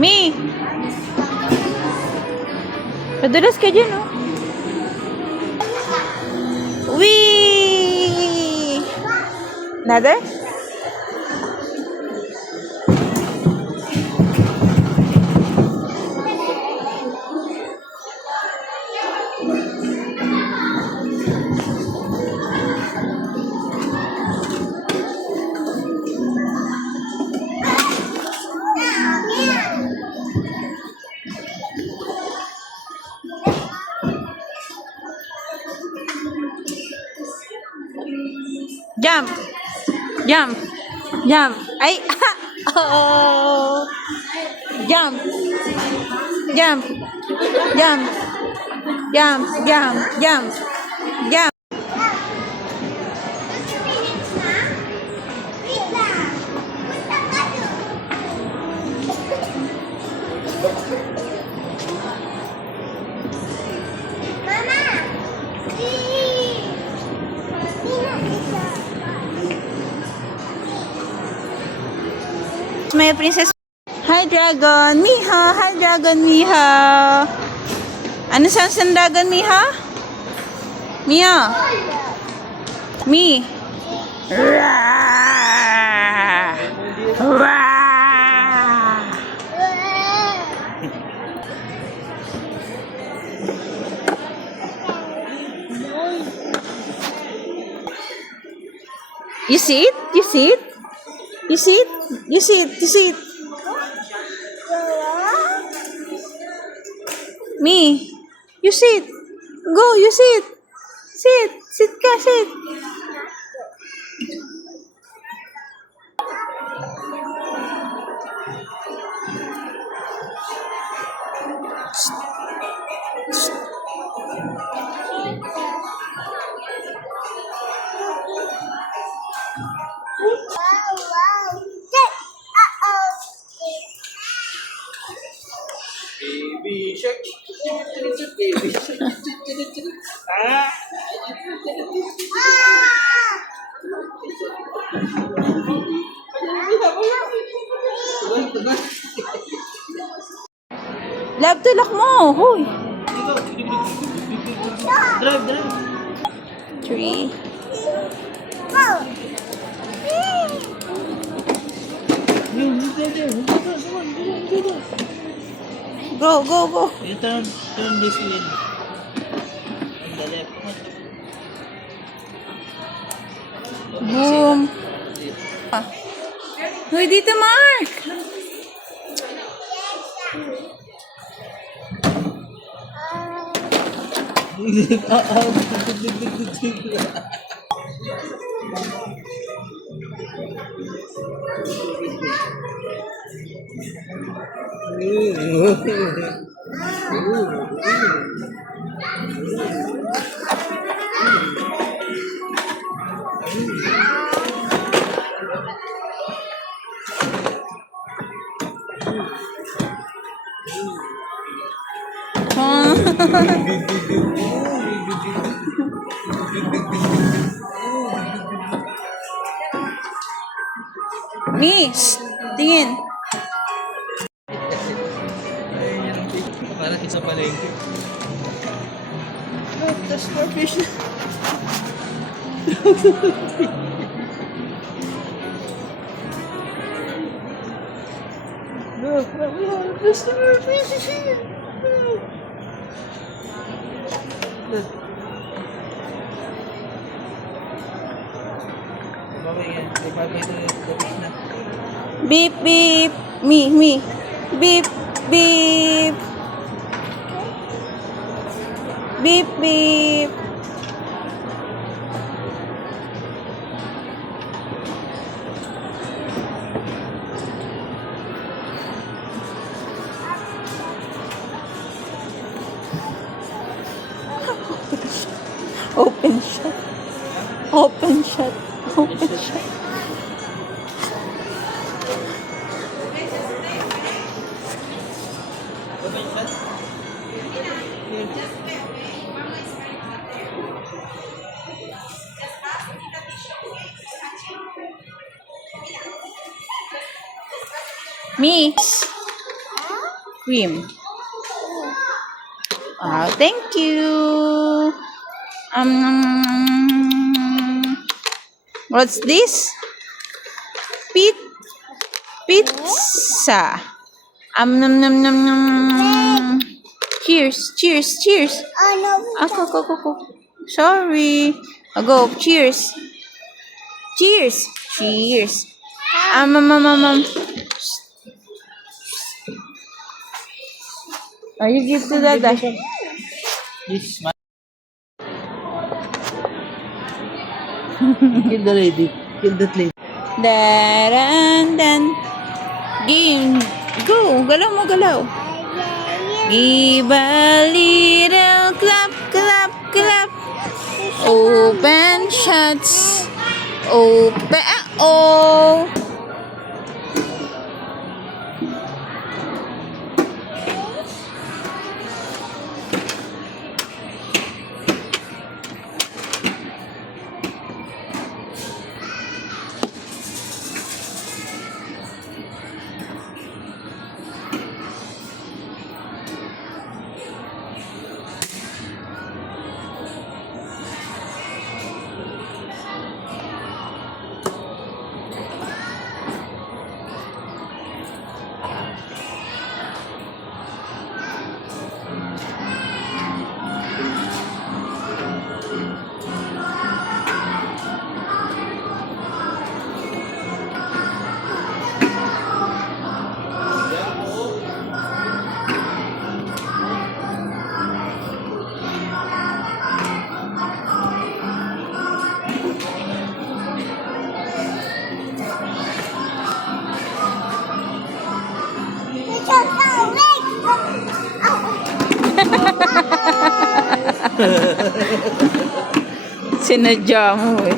Mi! Padulas ka dyan, oh. Wee! Another? Jump! Jump! Jump! Ay! Oh! Jump! Jump! Jump! Jump! Jump! Jump! Jump! My princess. Hi, Dragon. Miha. Hi, Dragon. Miha. Ano sounds ng Dragon, Miha? Mia. Mi. Raa. Raa. You see it? You see it? You see it? You see it? You see it? Me. You sit. Go, you sit. Sit. Sit ka, sit. Baby shark. Baby shark. Ah. Love, tulak mo. Hoy. Drive, drive. 3. Go, go, go. You turn this way. On the left. Boom. Hoy, dito, Mark. Miss, tingin. Parang isa palengke. Look, the starfish. Look, the starfish is here. Look. Okay yan. Ipapito yung tapos na. Beep, beep. Me. Beep, beep. Beep, beep. Open shut. Open shut. Open shut. Mix. Cream. Thank you. What's this? Pizza. Nom nom nom nom. Cheers, cheers, cheers. Go. Sorry. Go. Cheers. Cheers. Cheers. You give to Dada. This man. Kill the lady. Kill that lady. Dan. Game. Go. Galaw mo, galaw. Give a little clap, clap, clap. Open, shuts. Open. Oh. Sinadya mo eh.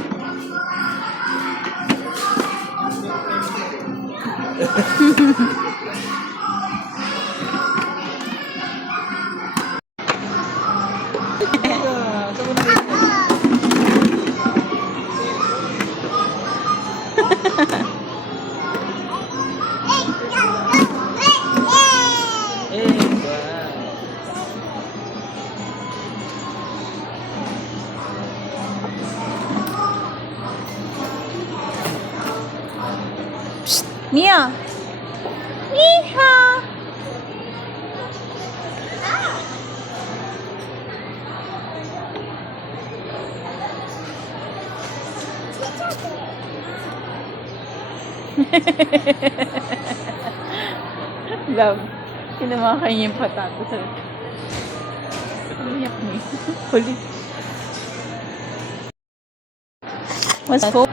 Psst, Mia. Iha. Love. Kinamakain niya yung patatas. Umiyak niya. Huli. What's up?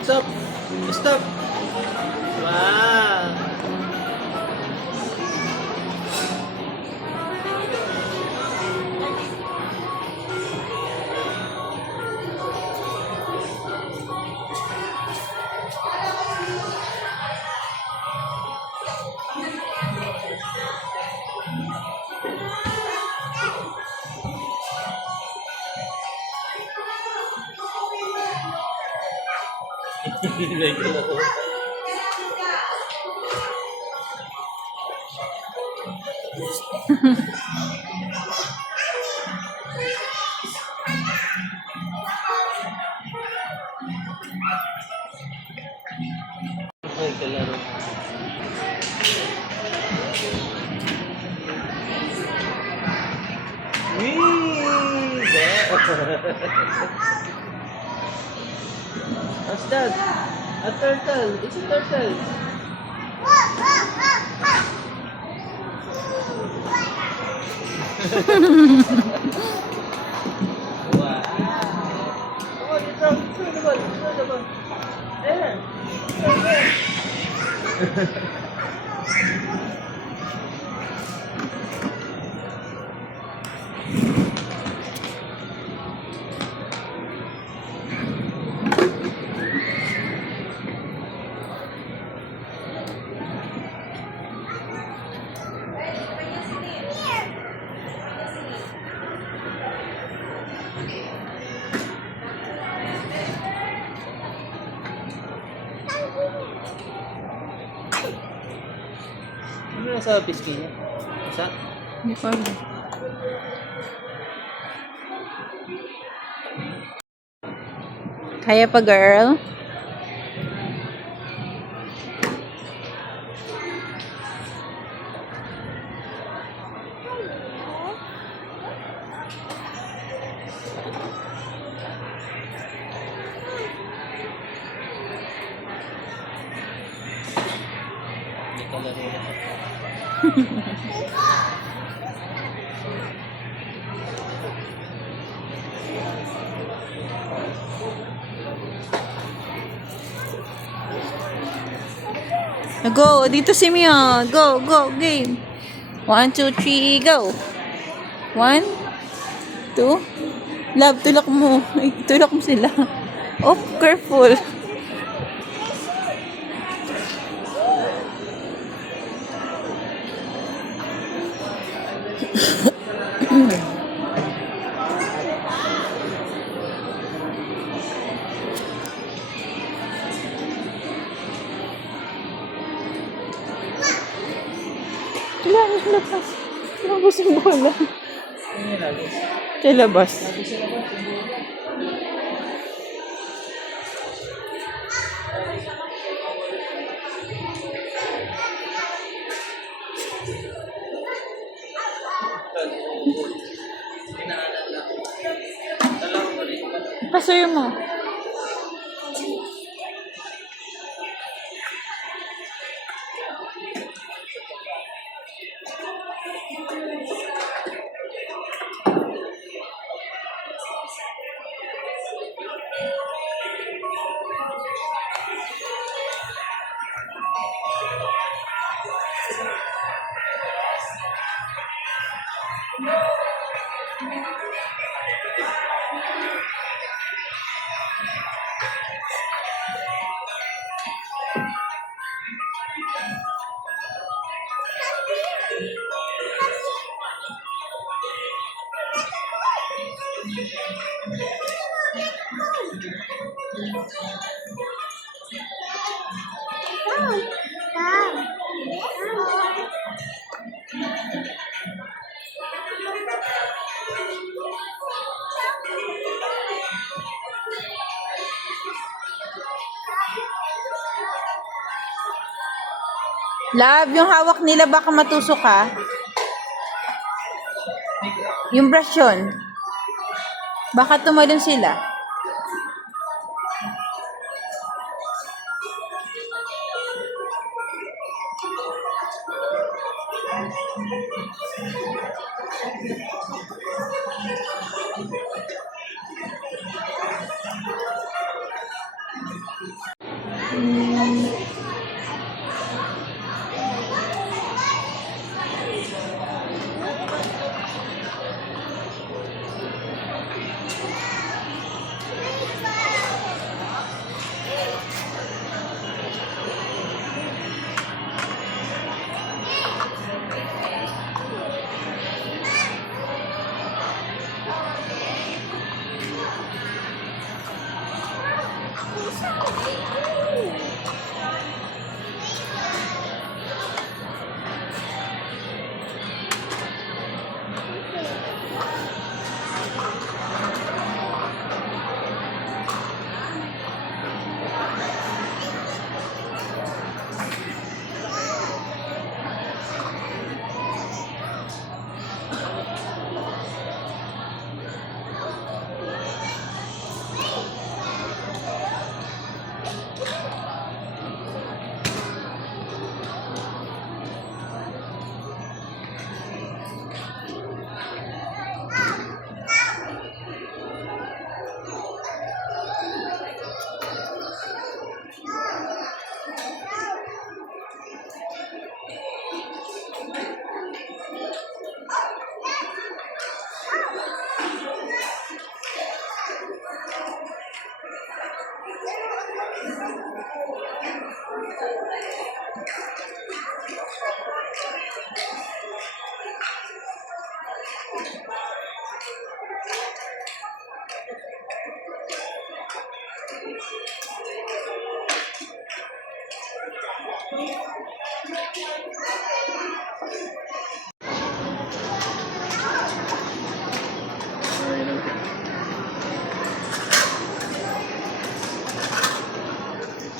Stop! Stop! Wow! Wee! What's that? A turtle. It's a turtle. Wow. Come on, throw the ball. Throw the ball. There. There. Ano nasa pisky niya? Isa? Hindi ko alam. Kaya pa, girl? Hindi ka laro na. Go, dito si Mia. Go, go, game. 1, 2, 3, go. 1, 2. Love, tulak mo. Ay, tulak mo sila. Oh, careful. Wala, labas. Labas yung bola. Ano yung lagi? Sa labas. Lagi sila ba? Pinaanan lang. Dalawa ko rin. Pasuyo mo. Love, yung hawak nila baka matusok ka. Yung brush yun. Baka tumalon sila.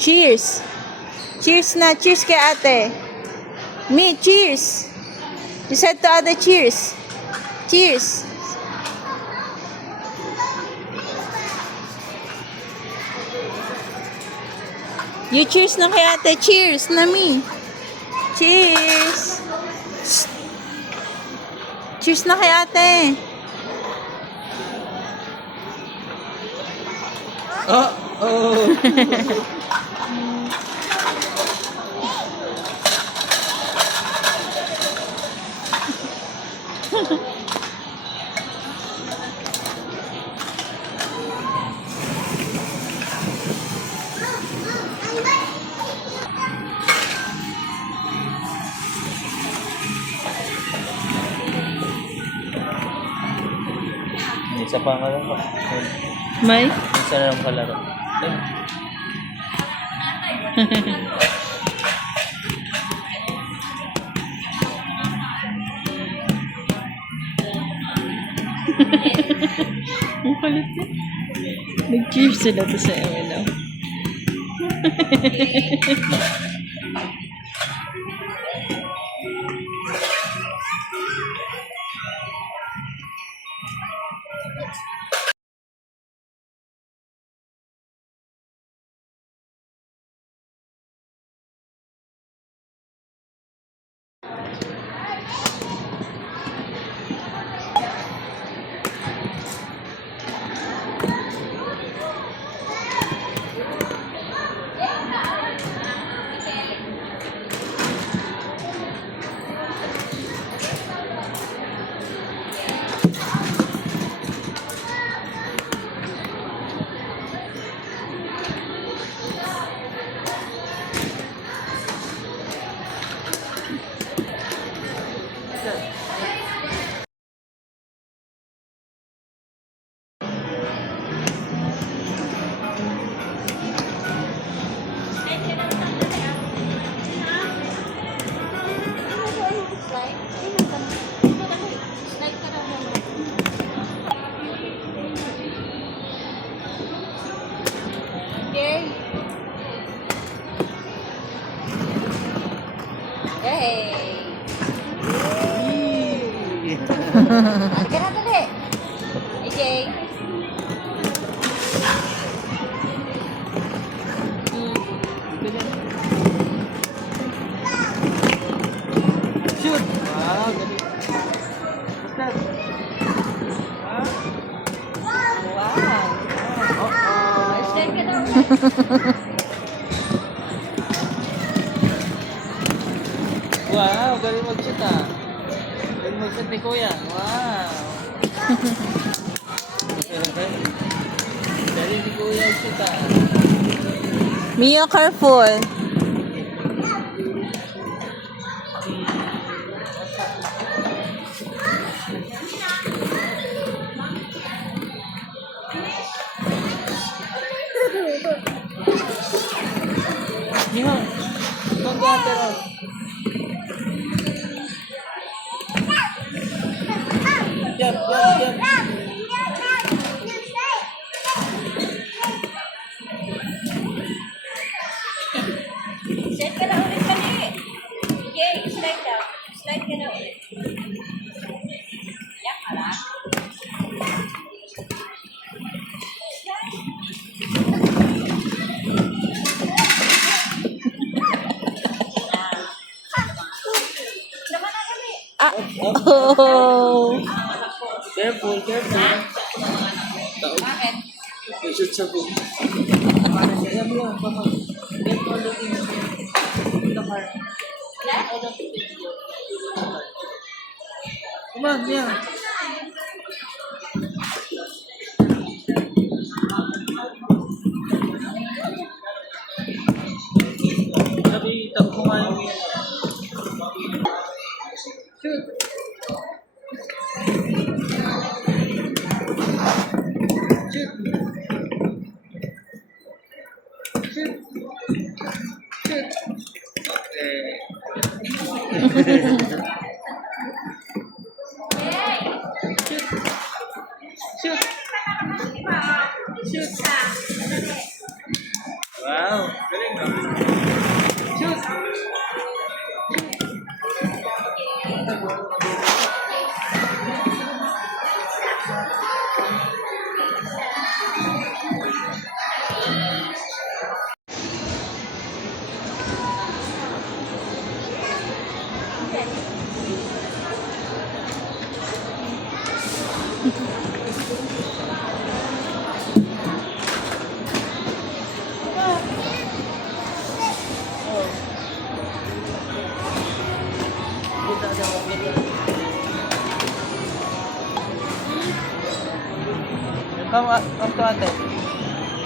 Cheers! Cheers na! Cheers kay ate! Me, cheers! You said to ate, cheers! Cheers! You cheers na kay ate! Cheers na me! Cheers! Cheers na kay ate! Oh. Isa pa nga lang. May? Isa na lang kalaro. Ang kulit eh. Nag-cheers sila to sa MLO. Hey! Halika na dali! AJ! Shoot! Wow, galing. Basta. Wow! Stand ka daw! Wow, galing mag-shoot ah. Galing mag-shoot ni Kuya. Wow. Galing ni Kuya mag-shoot ah. Mia, careful! Niho. Tonto ate Ron. Jump, jump, jump. Set ka na ulit mali! Okay, slide daw. Slide ka na ulit. Yan ka lang. Ah! Oh! Careful, careful. Bakit? Shoot sa book. Ayan mo lang, papa. Careful looking. Come on, Mia. Sabi, takbo nga yung Mia. Shoot. Shoot. Shoot. Shoot. Shoot. Shoot. Wow. Galing ka. Shoot. Come to ate.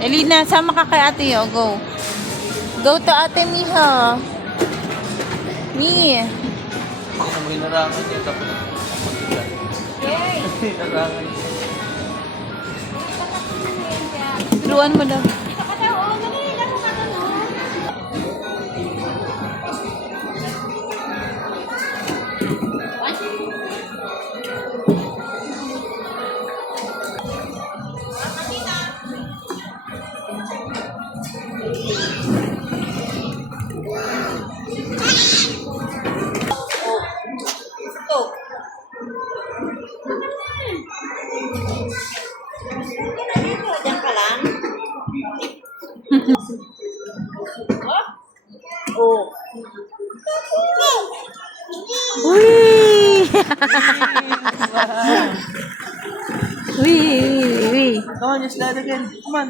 Elina, sama ka kay ate, oh. Go. Go to ate, Miha. Mi. Ako mo hinarangan niya tapos. Hinarangan niya. Turuan mo daw. Diyan ka lang? Uy! Uy, uy. Come on, just slide again. Come on.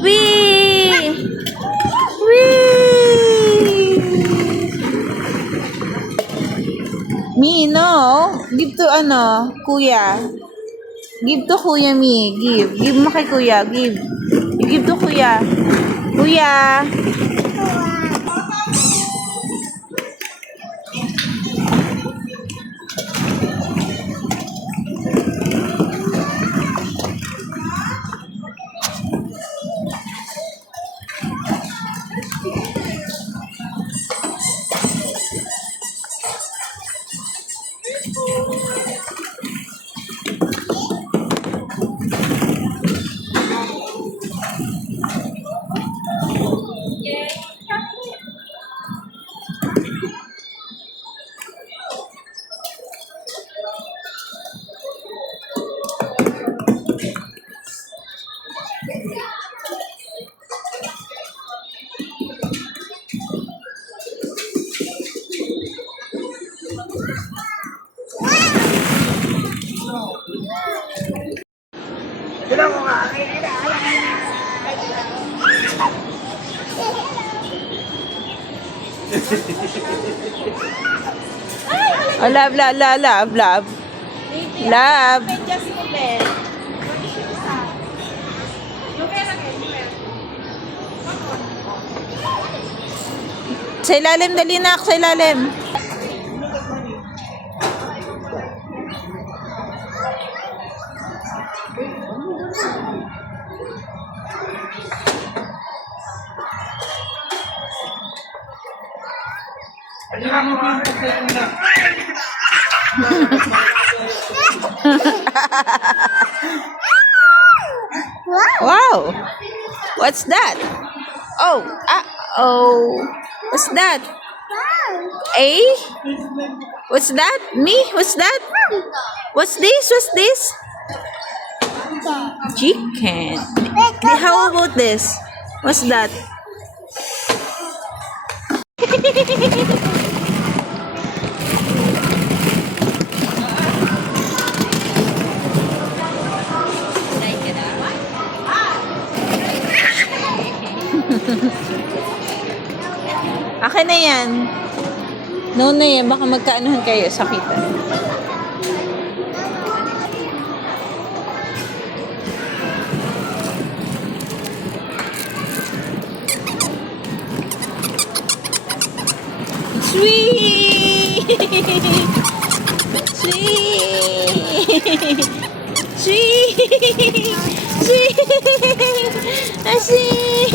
Wee! Wee! Mi, no? Give to ano, kuya. Give to kuya, Mi. Give. Give mo kay kuya. Give. Give to kuya. Kuya. Oh, love, love, love, love, love. Love. Sa ilalim, dali na ako sa ilalim. Wow! What's that? Oh, oh. What's that? A? What's that? Me? What's that? What's this? What's this? Chicken. How about this? What's that? Akin na yan. No na yan. Baka magkaanuhan kayo. Sakitan. Sweet! Sweet! Sweet! Sweet! Sweet!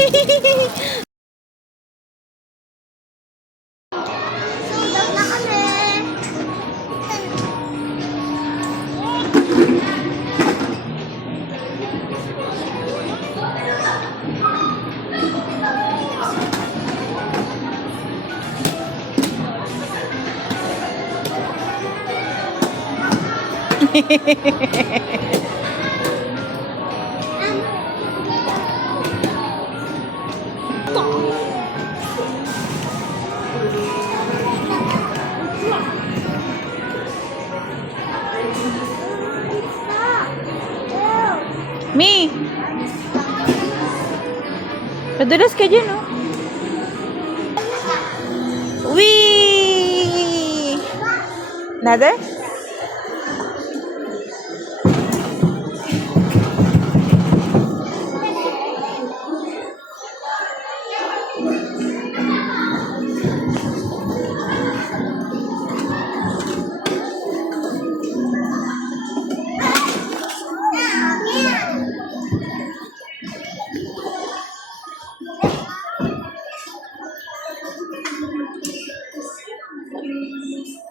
Me! Padulas ka dyan, oh. Wee! Another?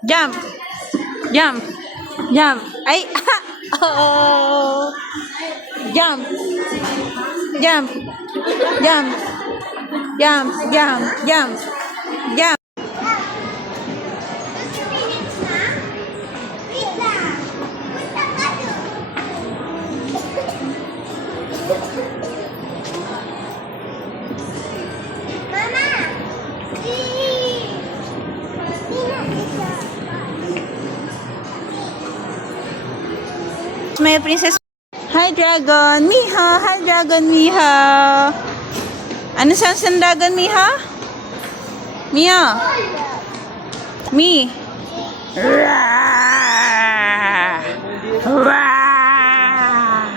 Jump! Jump! Jump! Ay! Oh! Jump! Jump! Jump! Jump! Jump! Jump! Jump! My princess. Hi, Dragon. Miha. Hi, Dragon. Miha. Ano sounds ng Dragon, Miha? Mia. Me. Raa. Raa.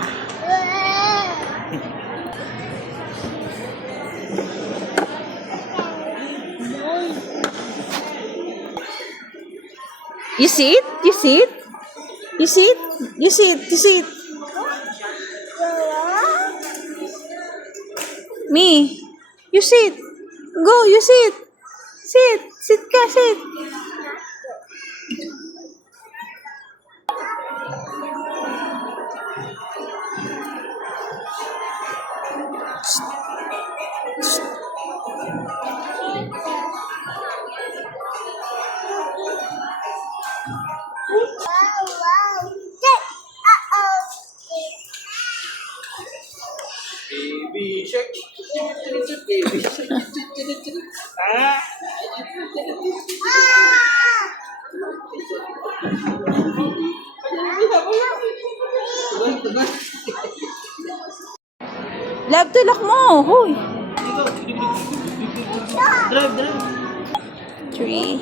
You see it? You see it? You see it? You see it? You see it? Me. You sit. Go, you sit. Sit. Sit ka, sit. Baby shark. Baby shark. Ah. Love, tulak mo. Hoy. Drive, drive. 3.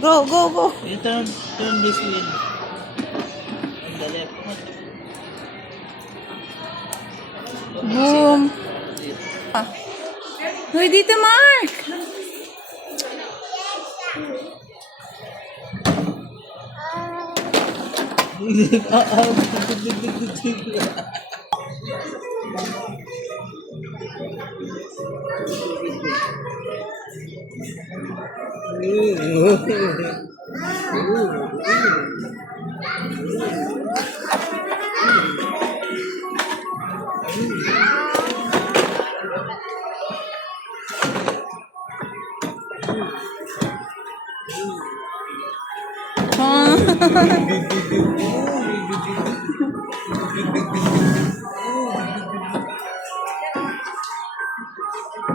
Go, go, go. You turn this way. On the left. Boom. Hoy, dito, Mark.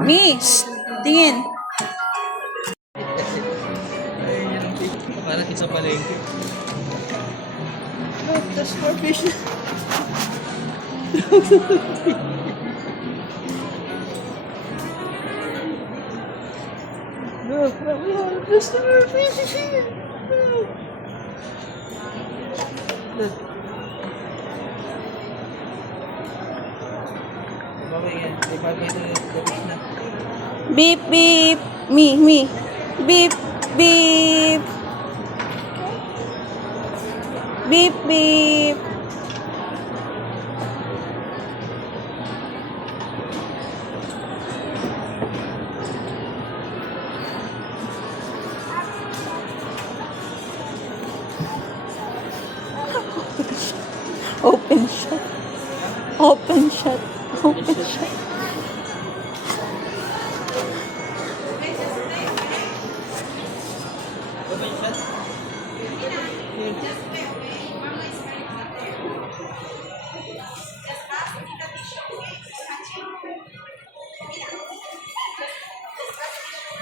Mi, shh, tingin. Parang isa palengke. Look, there's more fish. Look, there's more fish here. Look. Okay, yan. Ibabay na yung gawin na. Beep, beep. Mi. Beep, beep. Beep, beep. Open shut. Open shut. Open shut. Open shot.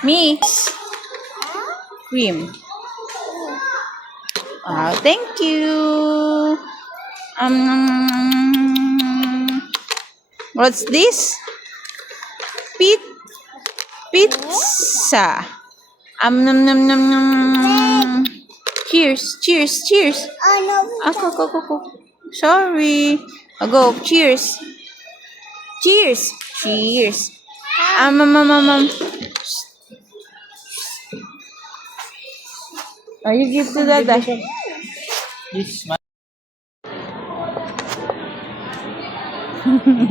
Me. Cream. Oh, thank you. What's this? Pizza. Nom nom nom nom. Cheers, cheers, cheers. Ako. Sorry. Go. Cheers. Cheers. Cheers. You give to Dada. Yes,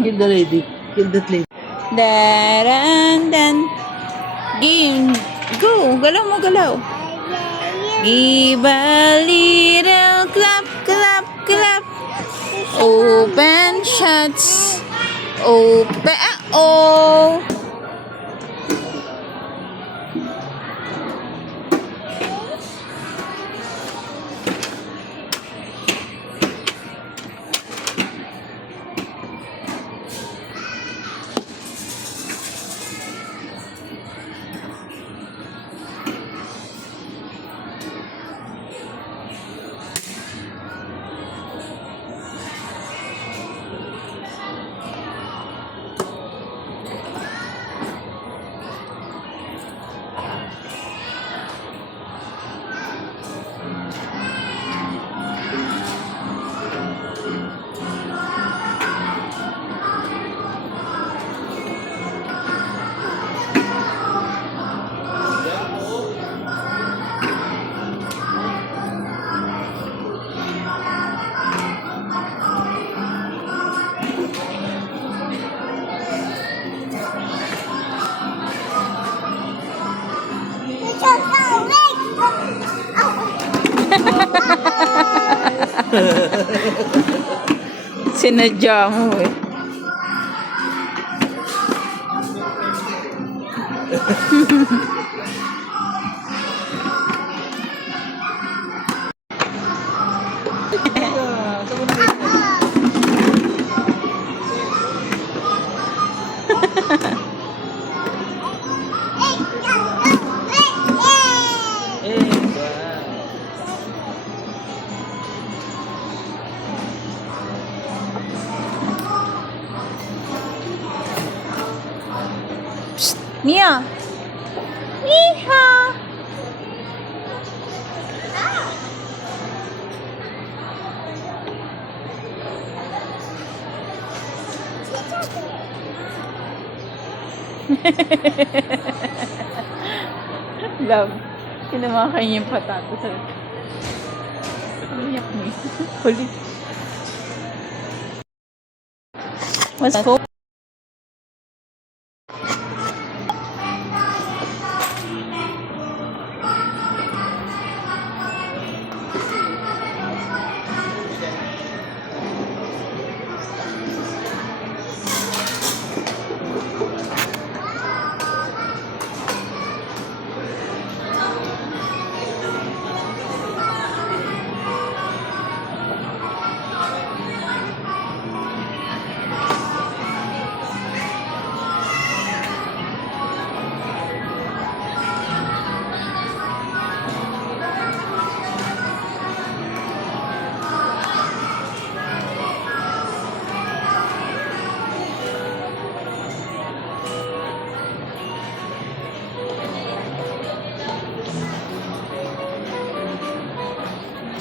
kill the lady. Kill that lady. Daran. Game. Go. Galaw mo, galaw. Give a little clap, clap, clap. Open shuts. Open. Oh. Sinadya mo eh. Psst, Mia. Mia. Love. Kinamakan niya yung patato. Umiyak niya. Huli. What's cool?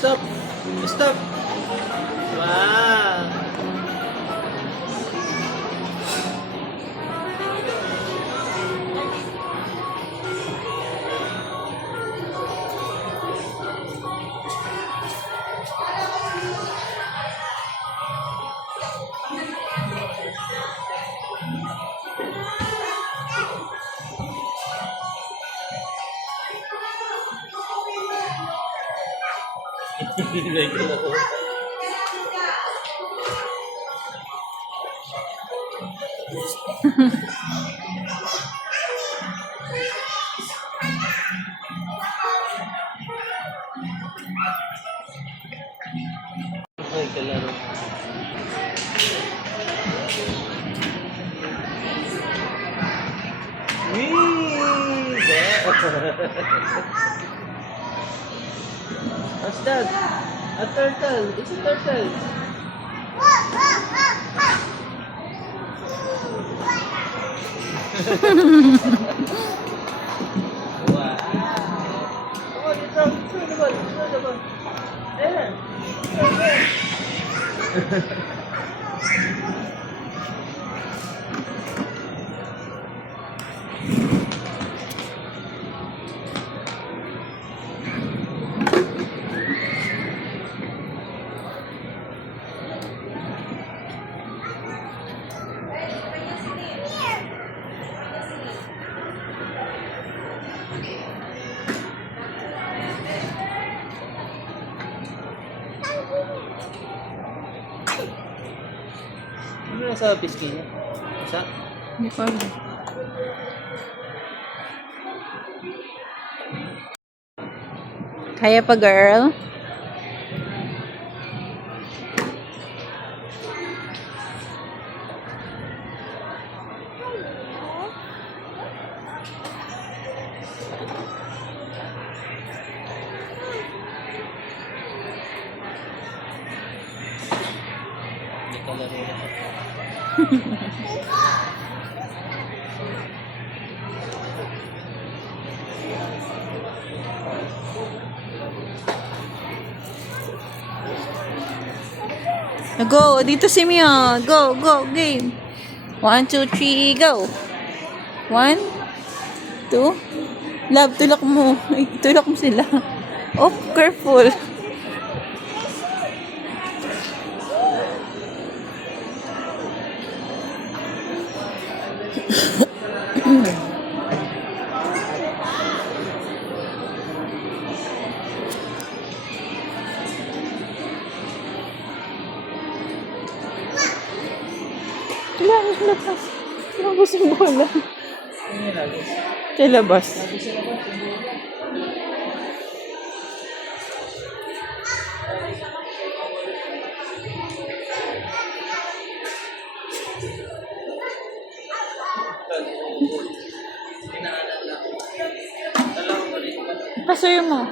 Stop! Stop! Wow! Ay, kalaro. What's that? A turtle. It's a turtle. Wow. Come on, it's on. Throw the ball. Throw the ball. There. Ano nasa pisngi niya? Isa? Hindi ko alam. Kaya pa, girl? Hindi kalaro na siya. Go! Dito si Mia. Go, go, game. 1, 2, 3, go. 1, 2. Love, tulak mo. Ay, tulak mo sila. Oh, careful. Wala, labas. Labas yung bola. Ano yung lagos? Sa labas. Pasuyo mo.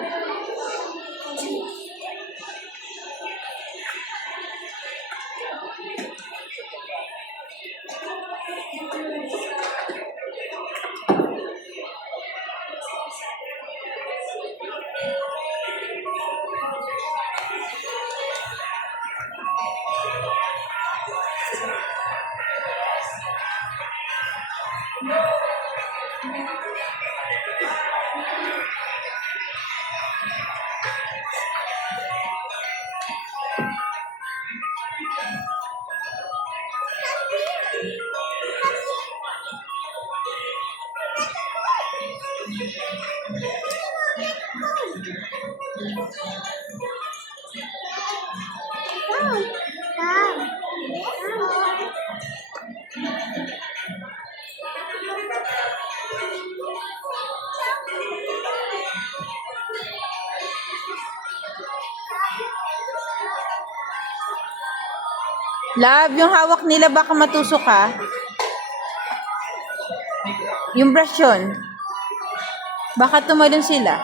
Love, yung hawak nila baka matusok ka. Yung brush yun. Baka tumalon sila.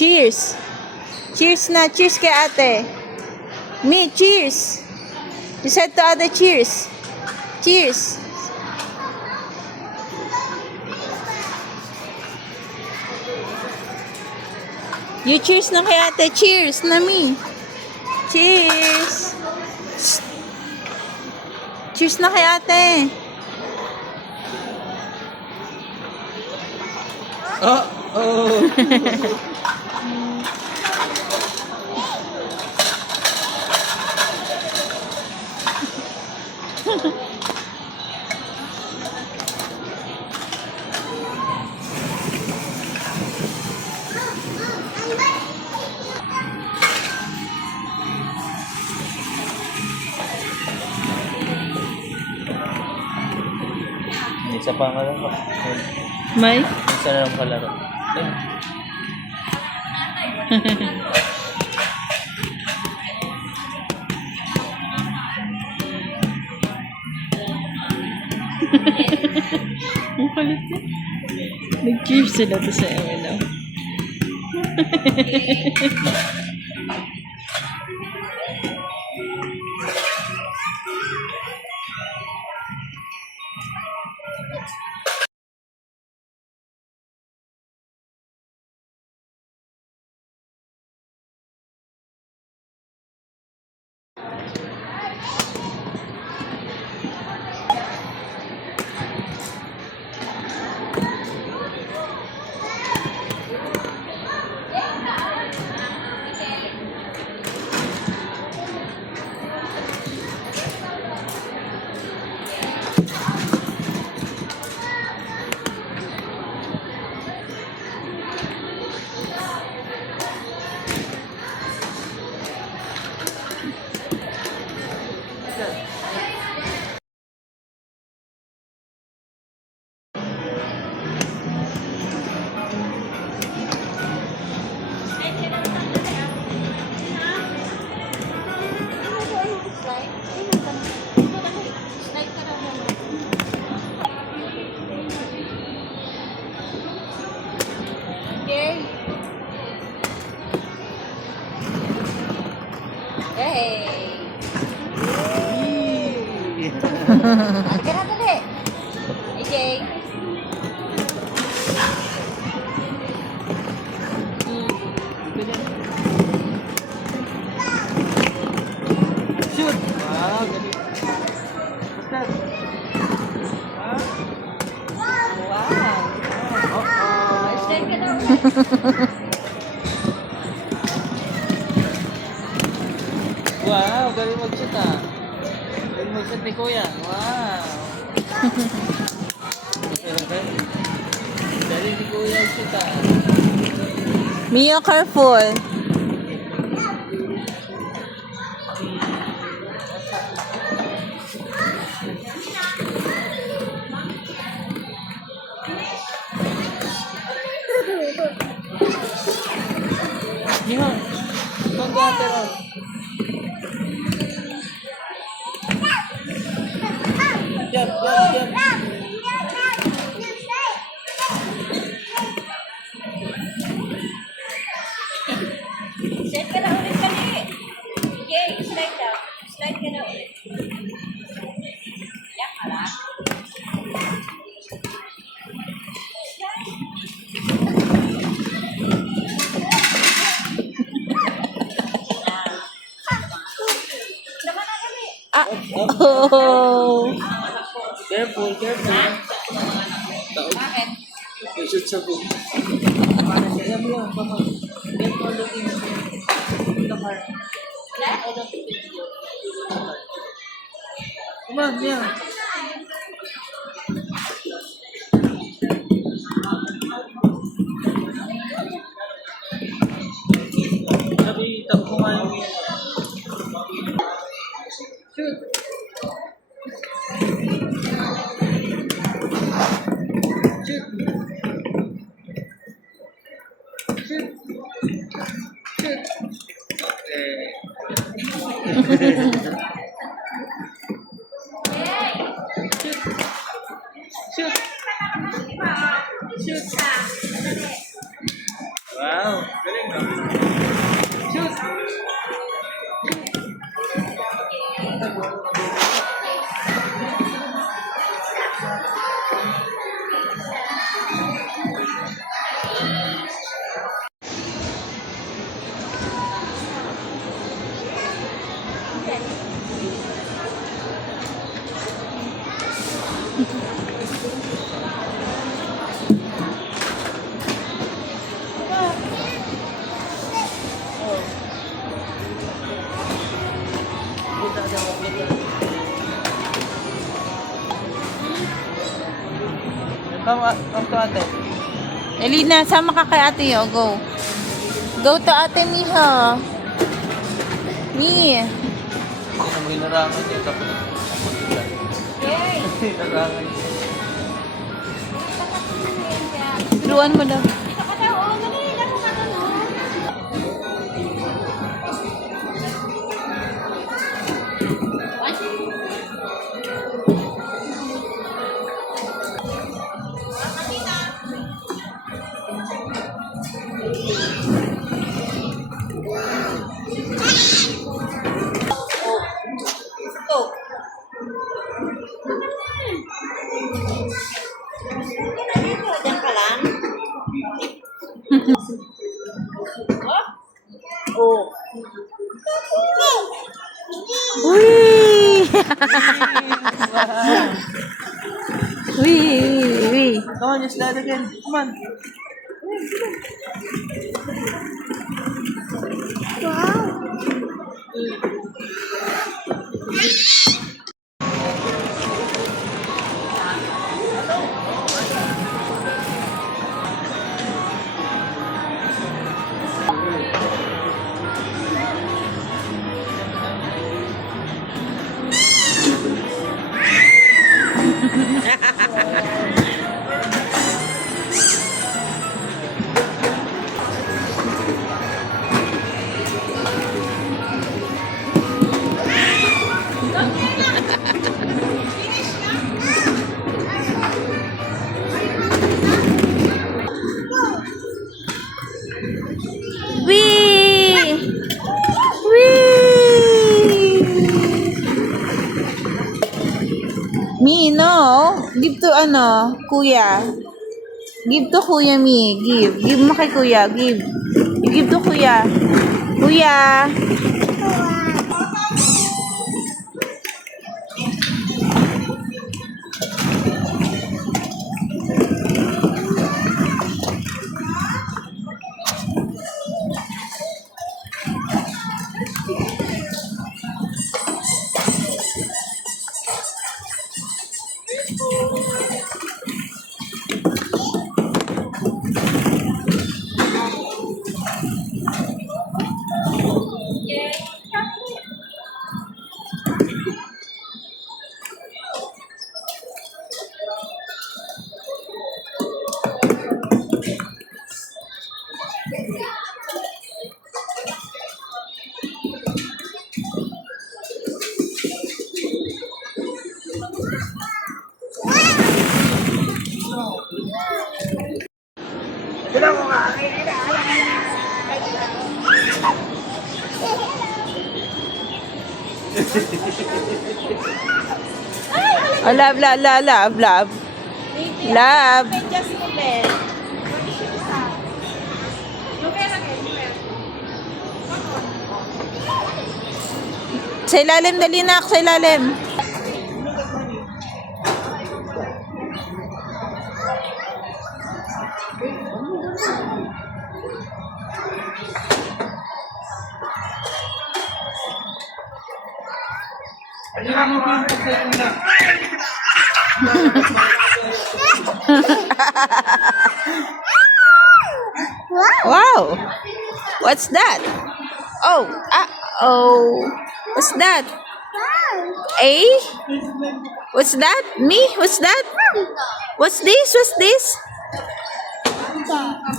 Cheers! Cheers na! Cheers kay ate! Me, cheers! You said to ate, cheers! Cheers! You cheers na kay ate! Cheers na me! Cheers! Cheers na kay ate! Oh. Isa pa nga lang. May? Isa na lang palaro. Ang kulit eh. Nag-cheers sila to sa ano. Yay! Halika na dali. AJ. Shoot! Wow, galing. Basta. Wow. Oh, Slide ka na ulit. wow, galing mag-shoot ah. Galing mag-shoot ni Kuya. Wow. Galing ni Kuya mag-shoot ah. Mia, careful. Mia, ikaw ang pero. Jump, jump, jump. Slide ka na ulit dali. AJ, slide daw. Slide ka na ulit. Yan ka lang. Naman na kami. Ah. Oh. Careful, careful. Bakit? May shoot sa book. Alam mo, come on. Careful looking at the car. Come on, yeah. Sabi, takbo nga yung shoot. Shoot. Shoot. Shoot. Okay. Shoot. Shoot. Wow, galing no? Shoot. Come to ate. Elina, sama ka kay ate, oh. Go. Go to ate, Miha. Mi. Ang hinarangan niya tapos Yay! hinarangan niya. Turuan mo daw. Dito ka daw. Oh, dali. Laro ka doon, oh. Go. Hindi na dito. Diyan ka lang. Oh. Wee! Wee, wee. Come on, just slide again. Come on. Wee! Wee! Give to kuya. Give to kuya, Mi. Give. Give mo kay kuya. Give. You give to kuya. Kuya. Oh, love. Love. Just open. Sa ilalim, dali nak. Sa ilalim. Wow. What's that? Oh. What's that? A? What's that? Me? What's that? What's this?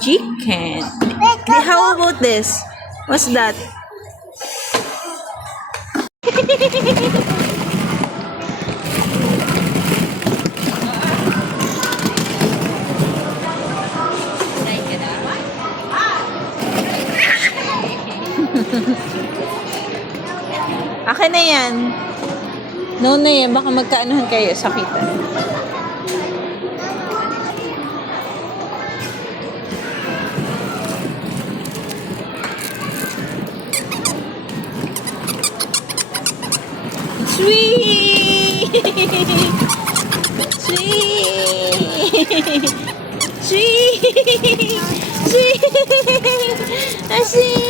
Chicken. How about this? What's that? Akin na yan. No na yan. Baka magkaanuhan kayo. Sakitan. Sweet! Sweet! Sweet! Sweet! Sweet!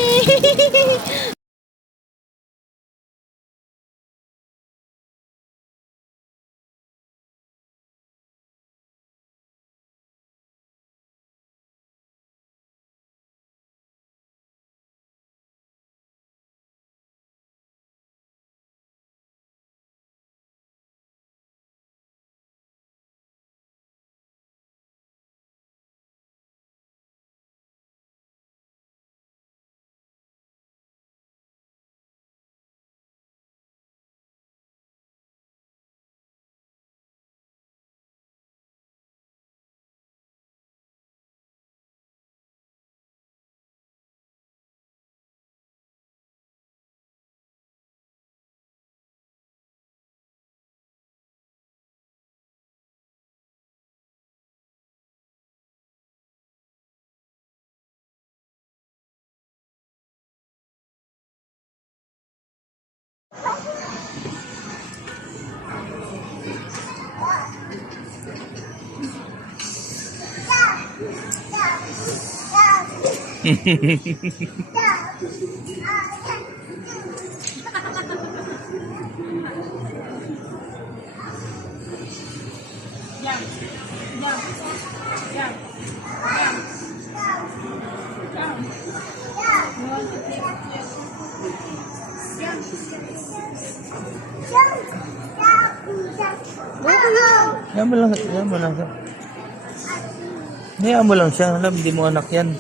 Hayaan mo lang siya. Hayaan mo lang siya. Alam, hindi mo anak yan.